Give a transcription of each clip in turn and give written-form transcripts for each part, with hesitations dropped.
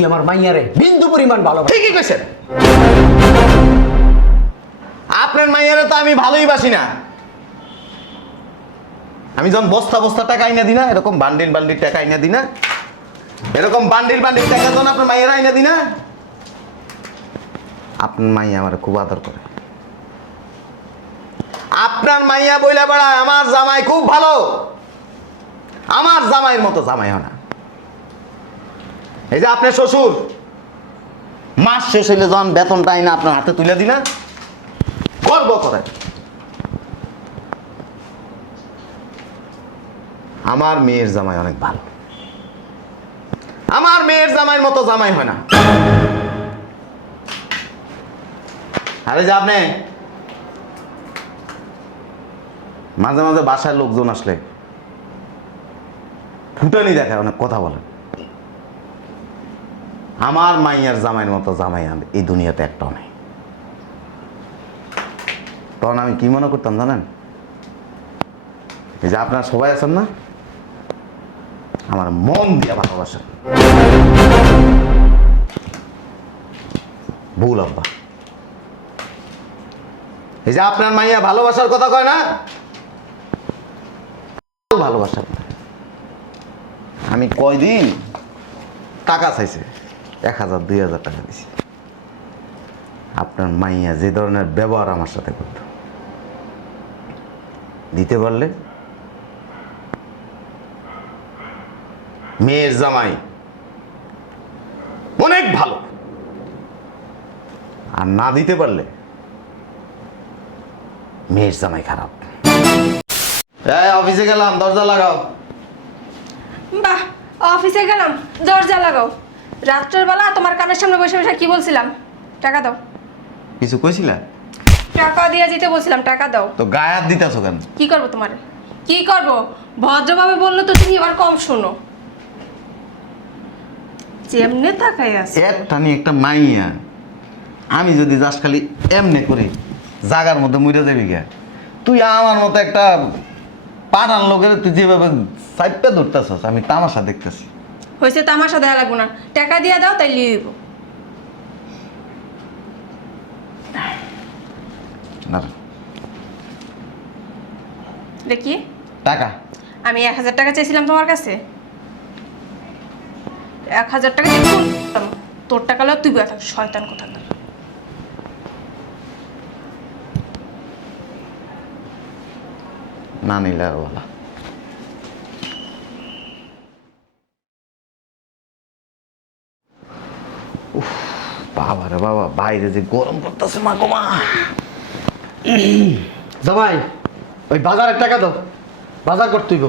তুই আমার মাইয়ারে বিন্দু পরিমাণ ভালোবাসিস। ঠিকই কইছেন। আপনার মাইয়ারে তো আমি ভালোই বাসি না। আমি যখন বস্তা বস্তা টাকা আইনা দিই না, এরকম বান্ডিল বান্ডিল টাকা আইনা দিই না, এরকম বান্ডিল বান্ডিল টাকা যখন আপনার মাইয়ারা আইনা দিই না, আপনার মাইয়া আমার খুব আদর করে। আপনার মাইয়া বইলা বেড়া আমার জামাই খুব ভালো, আমার জামাইয়ের মতো জামাই হয় না। এই যে আপনার শ্বশুর মাস শেষ হইলে যখন বেতনটা আইনা আপনার হাতে তুলে দিই না, গর্ব করে। আমার মেয়ের জামাই অনেক ভালো, আমার মেয়ের জামাইয়ের মতো জামাই হয় না। আরে যে আপনি মাঝে মাঝে বাসায় লোকজন আসলে ফুটানি দেখায়, অনেক কথা বলেন। আমার মাইয়ার জামাইয়ের মতো জামাই এই দুনিয়াতে একটাও নেই। তখন আমি কি মনে করতাম জানেন? এই যে আপনারা সবাই আছেন না, আমার মন দিয়ে ভালোবাসেন। ভুল আব্বা। এই যে আপনার মাইয়া ভালোবাসার কথা কয় না, ভালোবাসা। আমি কয়দিন টাকা চাইছে, 1000 2000 টাকা দিছি। আপনার মাইয়া যে ধরনের ব্যবহার আমার সাথে করত, দিতে পারলে মেয়ের জামাই অনেক ভালো, আর না দিতে পারলে মেয়ের জামাই খারাপ। অফিসে গেলাম, দরজা লাগাও। বাহ, অফিসে গেলাম দরজা লাগাও। রাত্রের বেলা তোমার কানের সামনে বসে বসে কি বলছিলাম? টাকা দাও। কিছু কইছিলা? টাকা দিয়ে যেতে বলছিলাম, টাকা দাও। তো গায়ে হাত দিতেছো কেন? কি করবো তোমার? কি করবো? ভদ্রভাবে বললো তো তুমি এবার কম শোনো। যেমনে তাকাই আছে একটা নিয়ে একটা মাইয়া, আমি যদি যাস খালি এমনি করি জাগার মধ্যে মরে যাবি গে। তুই আমার মতো একটা পাড়ার লোকের তুই যেভাবে সাইডটা ধরতেছস, আমি তামাশা দেখতেছি। হয়েছে তামাশা দেয়া লাগবো না, টাকা দিয়ে দাও তাই নিয়ে দিব। না দেখি টাকা আমি 1000 টাকা চেয়েছিলাম তোমার কাছে। 1000 টাকা দিয়ে তোর টাকা লো তুই থাক, শয়তান কোথাকার। না নিলে আর বলা। বাবা রে বাবা, বাইরে যে গরম করতেছে মা গো মা। জামাই ওই বাজারের টাকা দাও, বাজার করতে হইব।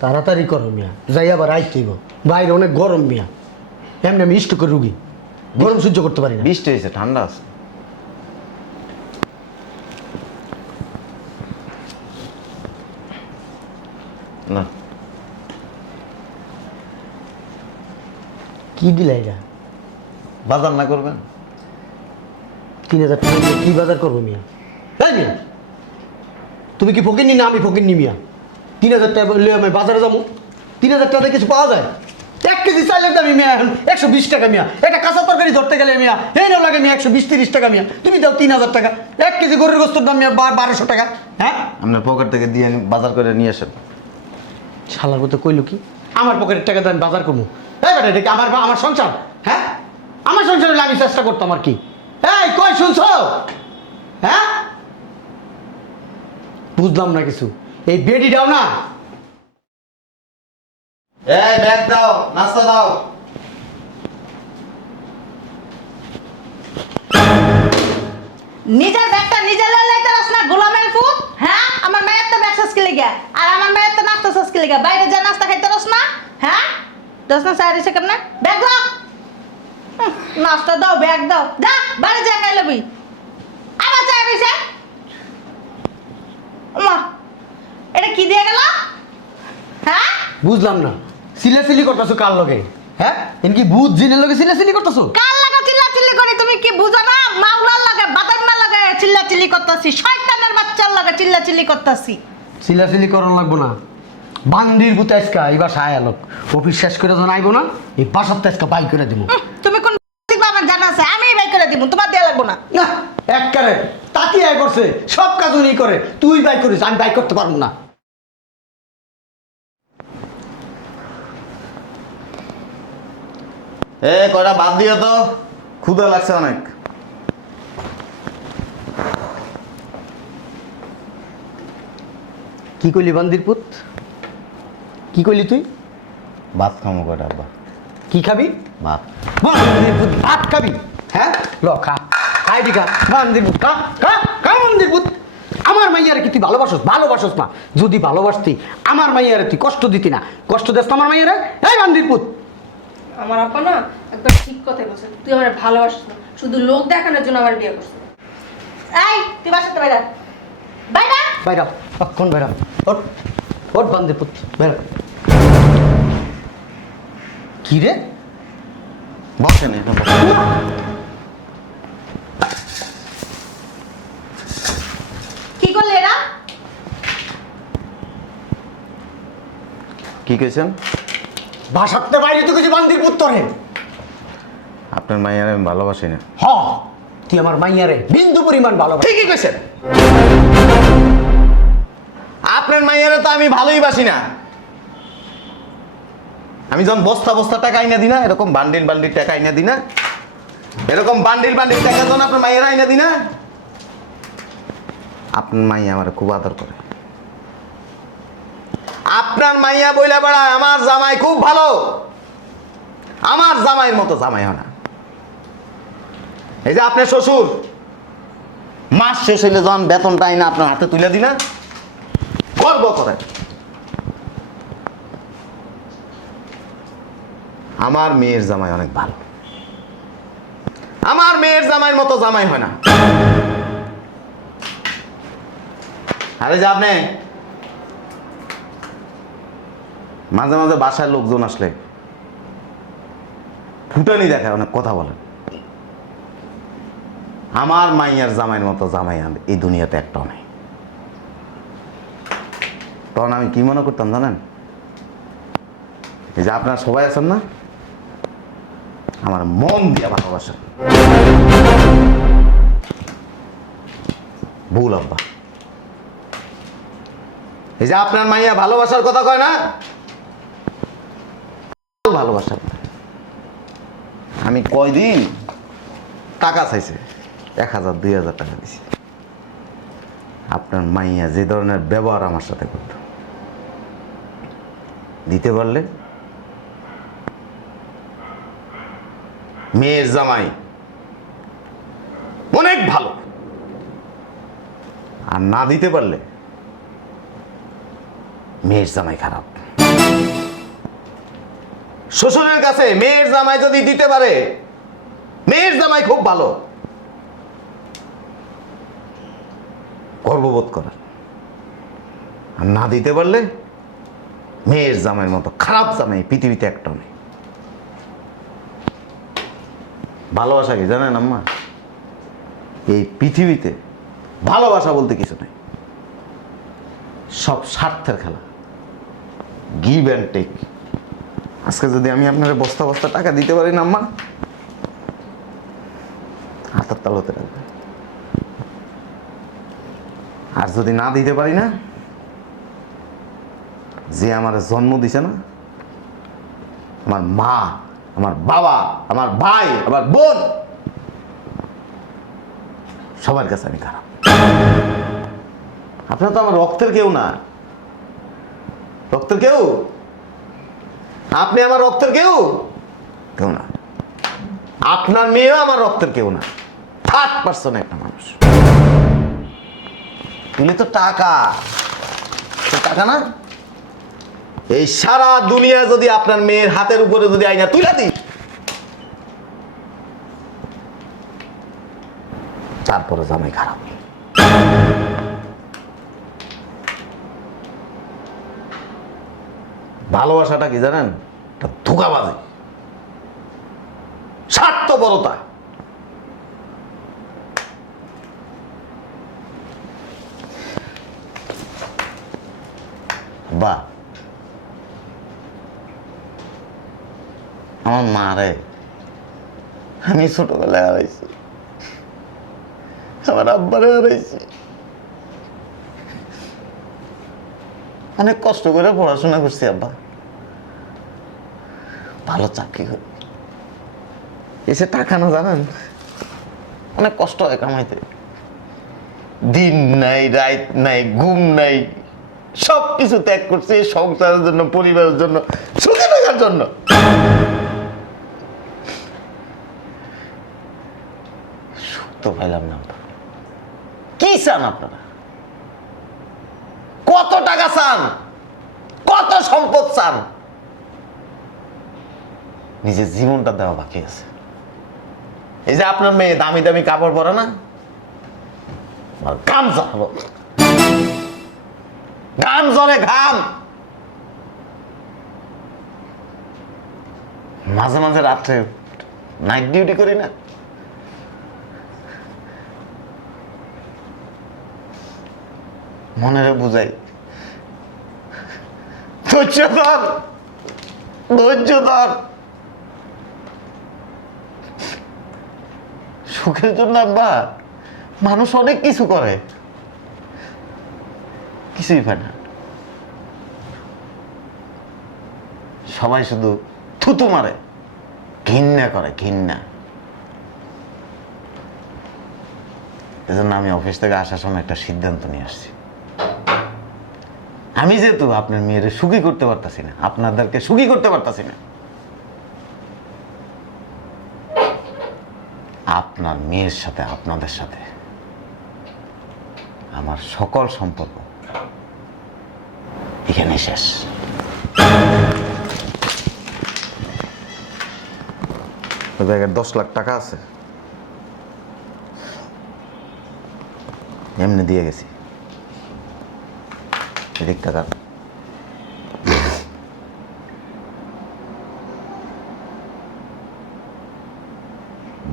তাড়াতাড়ি করো মিয়া, যাই আবার আইতে হইব। বাইরে অনেক গরম মিয়া, এমনি আমি স্টকের রুগী, গরম সহ্য করতে পারি না। বৃষ্টি হয়েছে, ঠান্ডা আছে। না কি দিলা এটা? বাজার না করবেন? 3000 টাকা দিয়ে কি বাজার করবো মিয়া? তাই মিয়া তুমি কি ফকির নি না আমি ফকির নি মিয়া? 3000 টাকা বললে আমি বাজারে যাবো? 3000 টাকা কিছু পাওয়া যায়? 1 কেজি চাইলে দামি মিয়া এখন 120 টাকা মিয়া। একটা কাঁচা তরকারি ধরতে গেলে মিয়া এই না লাগে মিয়া 120-30 টাকা মিয়া। তুমি দাও 3000 টাকা। 1 কেজি গরুর গোস্তের দাম মিয়া 1200 টাকা। হ্যাঁ আপনার পকেট থেকে দিয়ে বাজার করে নিয়ে আসেন। শালার মতো কইলো কি আমার পকেটের টাকা দিয়ে আমি বাজার করবো? এই বেটা এটা কি আমার সংসার? হ্যাঁ আমার সংসারে আমি চেষ্টা করতাম আর কি। এই কই শুনছো? হ্যাঁ বুঝলাম না কিছু। এই বেডি দাও না। এই ব্যাগ দাও, নাস্তা দাও। নিজের ব্যাগটা নিজে লাইতে রাস না গোলামের পুত। হ্যাঁ আমার মায়ের তো ব্যাগ সাসকে লেগে আর আমার মায়ের তো নাস্তা সাসকে লেগে বাইরে যা নাস্তা খাইতে রাস না। হ্যাঁ দশ না চাই রেছে কেমন ব্যাগ দাও, নাস্তা দাও, ব্যাগ দাও, যা বাইরে যা খাই লবি। আবার চাই রেছে মা এটা কি দিয়ে গেল? হ্যাঁ বুঝলাম না সিলাসিলি করতেছো কার লগে? হ্যাঁ এনকি ভূত জিনের লগে সিলাসিলি করতেছো? কাল লাগা চিল্লা চিল্লি করি তুমি কি বুঝো না? মাওলার লাগে বাদাম লাগে চিল্লা চিল্লি করতেছি, শয়তানের বাচ্চার লাগে চিল্লা চিল্লি করতেছি। সিলাসিলি করার লাগবো না, বান্দির বুতে আজকা এই বাসা আয়ালোক অফিস শেষ করে যখন আইবো না এই বাসার তো আজকা বাই করে দিব তুমি কোন দিবা আমার জানা আছে, আমি বাই করে দিব, তোমার দেয়া লাগবো না। না একবারে তাকি আয় করছে, সব কাজ উনি করে, তুই বাই করিস, আমি বাই করতে পারবো না। কয়টা বাদ দিও তো, ক্ষুধা লাগছে অনেক। কি কইলি বান্দির পুত, কি কইলি তুই? ভাত খামো কয়টা আব্বা? কি খাবি? ভাত। বান্দির পুত ভাত খাবি? হ্যাঁ ল খা, খাই দি খা, বান্দির পুত খা খা খা। বান্দির পুত, আমার মাইয়ারে কি তুই ভালোবাসস? ভালোবাসস না, যদি ভালোবাসতি আমার মাইয়ারে তুই কষ্ট দিতি না। কষ্ট দেস তো আমার মাইয়ারে? এই বান্দির পুত। আমার আপা না একবার ঠিক কথাই বলছে, তুই আমার ভালোবাসিস না, শুধু লোক দেখানোর জন্য আমার বিয়ে করছিস। এই তুই বাসাতে বাইরা বাইরা বাইরা, কখন বাইরা? ওট ওট বান্দির পুত বাইরা। কি রে? বসেন এটা বসেন। কি করলে এরা? কি কইছেন? বাসাতে বাইরে তো কিছু বান্দির পুত তোরে। আপনার মায়ের আমি ভালোবাসি না। হ, তুই আমার মাইয়ারে বিন্দু পরিমাণ ভালোবাসিস। ঠিকই কইছেন। আপনার মায়ের তো আমি ভালোই বাসি না। আমি যখন বস্তা বস্তা টাকা আইনা দিই না, এরকম বান্ডিল বান্ডিল টাকা আইনা দিই না, এরকম বান্ডিল বান্ডিল টাকা যখন আপনার মায়ের আইনা দিই না, আপনার মাইয়া আমার খুব আদর করে। আপনার মাইয়া বইলা বেড়ায় আমার জামাই খুব ভালো, আমার জামাইয়ের মতো জামাই হয় না। এই যে আপনার শ্বশুর মাস শেষ হইলে যখন বেতনটা আইনা আপনার হাতে তুলে দিই না, গর্ব করে। আমার মেয়ের জামাই অনেক ভালো, আমার মেয়ের জামাইয়ের মতো জামাই হয় না। আরে যে আপনি মাঝে মাঝে বাসায় লোকজন আসলে ফুটানি দেখায়, অনেক কথা বলেন। আমার মাইয়ার জামাইয়ের মতো জামাই আমি এই দুনিয়াতে একটাও নেই। তখন আমি কি মনে করতাম জানেন? এই যে আপনারা সবাই আছেন না, আমার মন দিয়ে ভালোবাসেন। ভুল আব্বা। এই যে আপনার মাইয়া ভালোবাসার কথা কয় না, ভালোবাসা। আমি কয়দিন টাকা চাইছে, 1000 2000 টাকা দিছি। আপনার মাইয়া যে ধরনের ব্যবহার আমার সাথে করত, দিতে পারলে মেয়ের জামাই অনেক ভালো, আর না দিতে পারলে মেয়ের জামাই খারাপ। শ্বশুরের কাছে মেয়ের জামাই যদি দিতে পারে, মেয়ের জামাই খুব ভালো, গর্ববোধ করার। আর না দিতে পারলে মেয়ের জামাইয়ের মতো খারাপ জামাই পৃথিবীতে একটা নেই। ভালোবাসা কি জানেন আম্মা? এই পৃথিবীতে ভালোবাসা বলতে কিছু নেই, সব স্বার্থের খেলা, গিভ অ্যান্ড টেক। আজকে যদি আমি আপনার বস্তা বস্তা টাকা দিতে পারি না আম্মা, হাতের তালুতে রাখবে। আর যদি না দিতে পারি না, যে আমার জন্ম দিছে না, আমার মা, আমার বাবা, আমার ভাই, আমার বোন, সবার কাছে আমি খারাপ। আপনার তো আমার রক্তের কেউ না, রক্তের কেউ আপনি আমার রক্তের কেউ কেউ না। আপনার মেয়েও আমার রক্তের কেউ না, 3rd একটা মানুষ। তুমি তো টাকা, টাকা না, এই সারা দুনিয়া যদি আপনার মেয়ের হাতের উপরে যদি আইনা তুলে দিই, তারপরে জামাই খারাপ। ভালোবাসাটা কি জানেন? ধোঁকাবাজি, স্বার্থপরতা। বা আমার মা রে আমি ছোটবেলায় হারাইছি, আমার আব্বারে হারাইছি। অনেক কষ্ট করে পড়াশোনা করছি আব্বা, ভালো চাকরি করি, এসে টাকা না জানেন অনেক কষ্ট হয় কামাইতে। দিন নাই রাত নাই ঘুম নাই, সব কিছু ত্যাগ করছি এই সংসারের জন্য, পরিবারের জন্য, সুখে থাকার জন্য। সুখ তো পাইলাম না। কি চান আপনারা? কত টাকা চান? কত সম্পদ চান? নিজের জীবনটা দেওয়া বাকি আছে। এই যে আপনার মেয়ে দামি দামি কাপড় পরে না, আমার ঘাম ঝরাবো, ঘাম ঝরে ঘাম। মাঝে মাঝে রাত্রে নাইট ডিউটি করি না, মনে বুঝাই ধৈর্য ধর, ধৈর্য ধর। সুখের জন্য আব্বা মানুষ অনেক কিছু করে, কিছুই পায় না। সবাই শুধু থুতু মারে, ঘৃণা করে, ঘৃণা। এজন্য আমি অফিস থেকে আসার সময় একটা সিদ্ধান্ত নিয়ে আসছি। আমি যেহেতু আপনার মেয়েরে সুখী করতে পারতাছি না, আপনাদেরকে সুখী করতে পারতাছি না, আপনার মেয়ের সাথে, আপনাদের সাথে আমার সকল সম্পর্ক এখানে শেষ। ওই ব্যাগের 10 লাখ টাকা আছে, এমনি দিয়ে গেছি। এদিক টাকা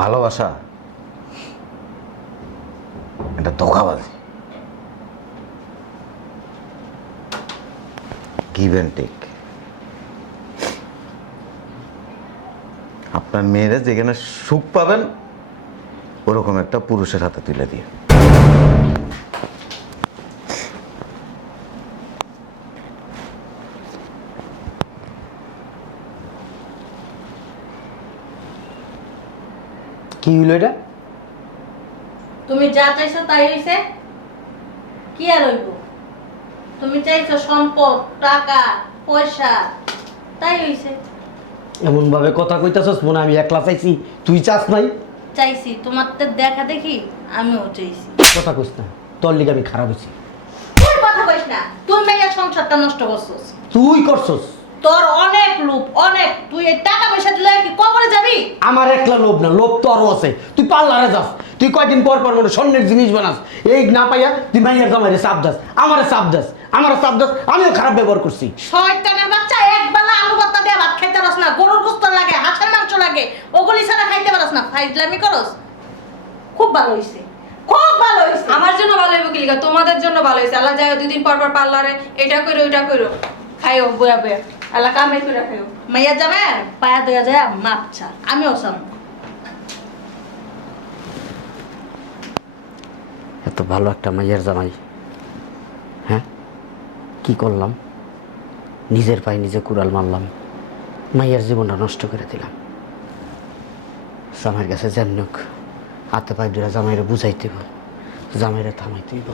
ভালোবাসা এটা ধোঁকাবাজি, গিভ অ্যান্ড টেক। আপনার মেয়েরা যেখানে সুখ পাবেন ওরকম একটা পুরুষের হাতে তুলে দিয়ে। কি হইলো এটা? তুমি যা চাইছো তাই হইছে। কি আর হইব? তুমি চাইছো সম্পদ, টাকা, পয়সা, তাই হইছে। এমন ভাবে কথা কইতাছস মনে হয় আমি একলা চাইছি, তুই চাস নাই। চাইছি তোমার তো দেখা দেখি আমিও চাইছি। কথা কইস না, তোর লিগে আমি খারাপ হইছি। তুই কথা কইস না, তুই মেয়ের সংসারটা নষ্ট করছস। তুই করছস। তোর অনেক লোভ, অনেক। তুই এই টাকা পয়সা দিলে কি কবরে যাবি? আমার একলা লোভ না, লোভ তো আরো আছে। তুই পার্লারে যাস, তুই কয়দিন পর পর মানে স্বর্ণের জিনিস বানাস, এই না পাইয়া তুই মাইয়ার জামাইরে চাপ দাস, আমারে চাপ দাস, আমারে চাপ দাস। আমিও খারাপ ব্যবহার করছি। শয়তানের বাচ্চা, একবেলা আলু ভর্তা দিয়ে ভাত খাইতে পারস না, গরুর গোশত লাগে, হাঁসের মাংস লাগে, ওগুলি ছাড়া খাইতে পারস না। ফাইজলামি করস। খুব ভালো হইছে, খুব ভালো হইছে। আমার জন্য ভালো হইব কি লিগা? তোমাদের জন্য ভালো হইছে। আল্লাহ যায় 2 দিন পর পর পার্লারে এটা কইরো ওইটা কইরো, খাইও বয়া বয়া, আল্লাহ কামে কইরা খাইও। মাইয়া যাবে পায়া দেয়া যায় মাপছা, আমিও সাম। এত ভালো একটা মাইয়ার জামাই, হ্যাঁ কি করলাম? নিজের পায়ে নিজে কুড়াল মারলাম, মাইয়ার জীবনটা নষ্ট করে দিলাম। জামাইয়ের কাছে যেমন হোক হাতে পায়ে ধরে জামাইরে বুঝাইতে হইব, জামাইরে থামাইতে হইব।